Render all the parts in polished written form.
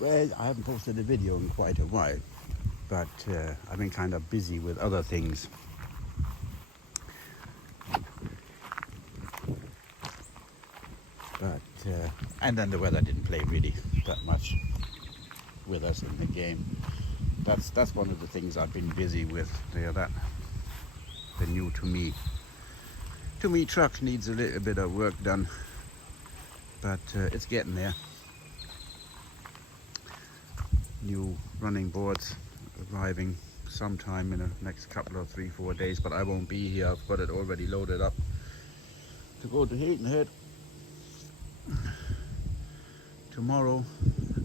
Well, I haven't posted a video in quite a while, but I've been kind of busy with other things. But and then the weather didn't play really that much with us in the game. That's one of the things I've been busy with. That the new to me truck needs a little bit of work done, but it's getting there. New running boards arriving sometime in the next couple of 3-4 days, but I won't be here. I've got it already loaded up to go to Hilton Head tomorrow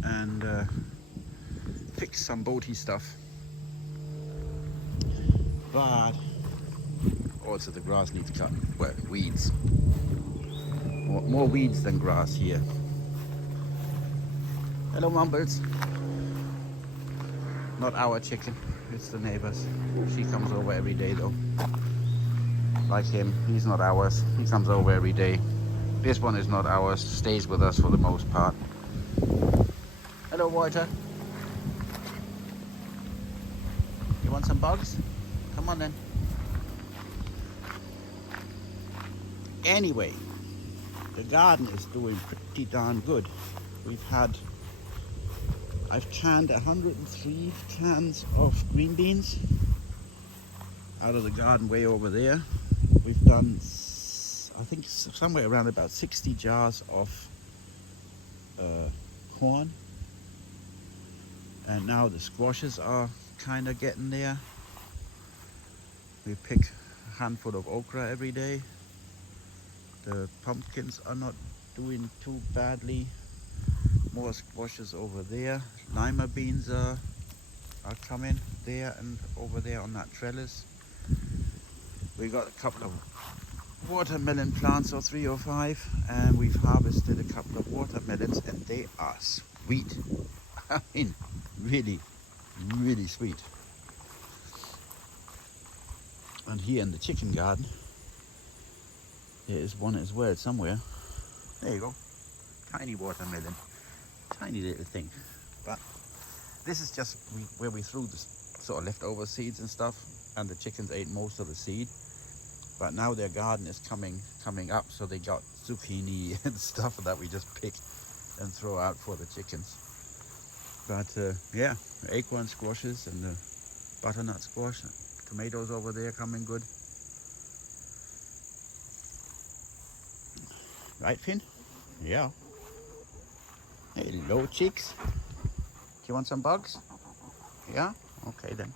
and fix some boaty stuff. But also the grass needs cutting. Well, weeds. More weeds than grass here. Hello, Mumbles. Not our chicken, it's the neighbor's. She comes over every day though. Like him, he's not ours. He comes over every day. This one is not ours, stays with us for the most part. Hello, Walter. You want some bugs? Come on then. Anyway, the garden is doing pretty darn good. I've canned 103 cans of green beans out of the garden way over there. We've done, I think, somewhere around about 60 jars of corn. And now the squashes are kind of getting there. We pick a handful of okra every day. The pumpkins are not doing too badly. More squashes over there. Lima beans are coming there and over there on that trellis. We got a couple of watermelon plants, or 3 or 5, and we've harvested a couple of watermelons, and they are sweet. I mean, really, really sweet. And here in the chicken garden, there is one as well somewhere. There you go. Tiny watermelon. Tiny little thing. But this is just where we threw the sort of leftover seeds and stuff, and the chickens ate most of the seed. But now their garden is coming up, so they got zucchini and stuff that we just pick and throw out for the chickens. But yeah, acorn squashes and the butternut squash, tomatoes over there coming good. Right, Finn? Yeah. Hello, chicks. Do you want some bugs? Yeah? Okay then.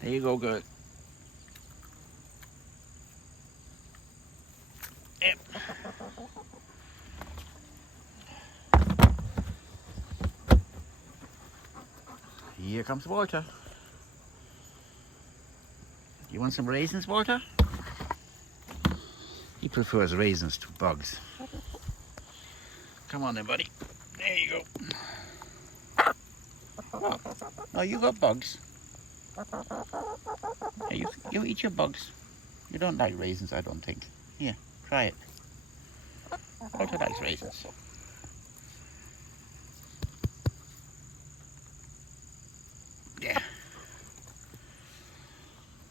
There you go, girl. Yep. Here comes Walter. You want some raisins, Walter? He prefers raisins to bugs. Come on then, buddy. There you go. Oh, no, you got bugs. Hey, you eat your bugs. You don't like raisins, I don't think. Here, try it. Walter likes raisins. Yeah.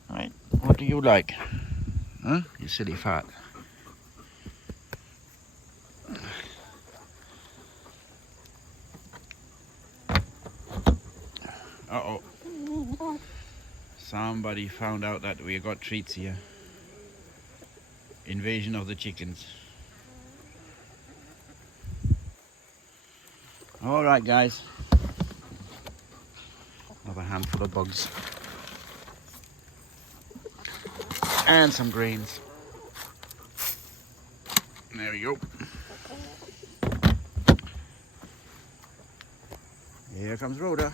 All right, what do you like? Huh? You silly fart. Uh-oh. Somebody found out that we got treats here. Invasion of the chickens. All right, guys. Another handful of bugs. And some grains. There we go. Here comes Rhoda.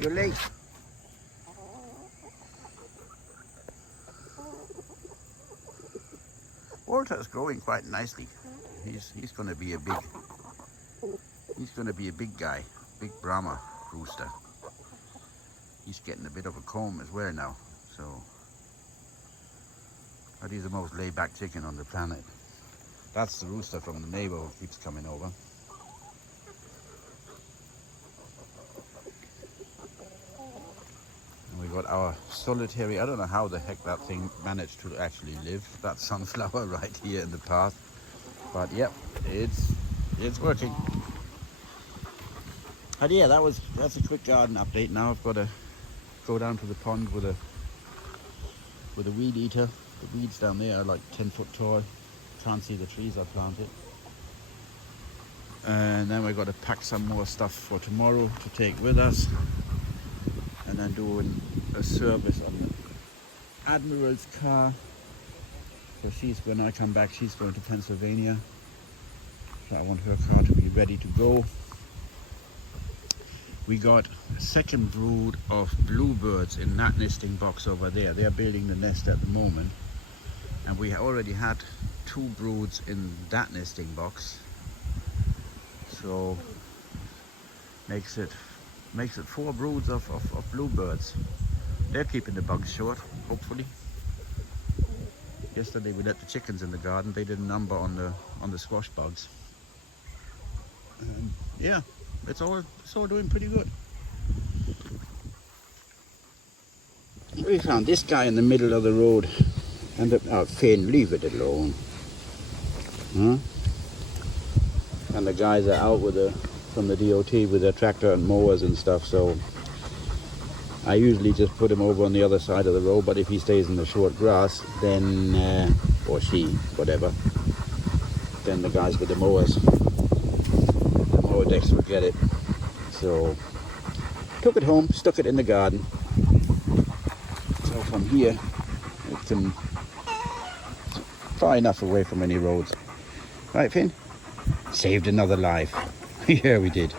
You're late. Walter is growing quite nicely. He's going to be a big guy, big Brahma rooster. He's getting a bit of a comb as well now. So, but he's the most laid-back chicken on the planet. That's the rooster from the neighbor who keeps coming over. And we got our solitary, I don't know how the heck that thing managed to actually live, that sunflower right here in the path. But yep, it's working. But yeah, that's a quick garden update. Now I've got to go down to the pond with a weed eater. The weeds down there are like 10 foot tall. Can't see the trees I planted. And then we've got to pack some more stuff for tomorrow to take with us. And then doing a service on the Admiral's car. So when I come back, she's going to Pennsylvania. So I want her car to be ready to go. We got a second brood of bluebirds in that nesting box over there. They're building the nest at the moment. And we already had 2 broods in that nesting box. So makes it 4 broods of bluebirds. They're keeping the bugs short, hopefully. Yesterday we let the chickens in the garden. They did a number on the squash bugs. Yeah, it's all doing pretty good. We found this guy in the middle of the road. And Finn, leave it alone. Huh? And the guys are out from the DOT with their tractor and mowers and stuff, so I usually just put him over on the other side of the road, but if he stays in the short grass, then, or she, whatever, then the guys with the mowers, the mower decks will get it. So, took it home, stuck it in the garden. So from here, it can, far enough away from any roads. Right, Finn? Saved another life. Yeah, we did.